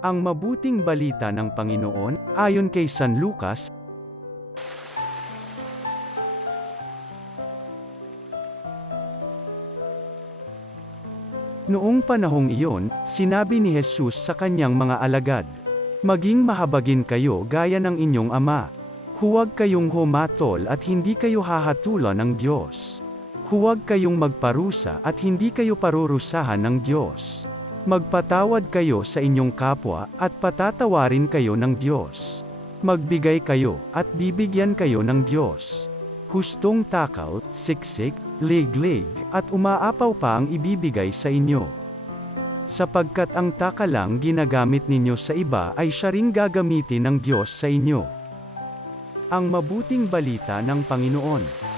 Ang mabuting balita ng Panginoon, ayon kay San Lucas. Noong panahong iyon, sinabi ni Jesus sa kanyang mga alagad, "Maging mahabagin kayo gaya ng inyong ama. Huwag kayong humatol at hindi kayo hahatulan ng Diyos. Huwag kayong magparusa at hindi kayo parurusahan ng Diyos. Magpatawad kayo sa inyong kapwa, at patatawarin kayo ng Diyos. Magbigay kayo, at bibigyan kayo ng Diyos. Hustong takal, siksik, liglig, at umaapaw pa ang ibibigay sa inyo. Sapagkat ang takalang ginagamit ninyo sa iba ay siya ring gagamitin ng Diyos sa inyo." Ang mabuting balita ng Panginoon.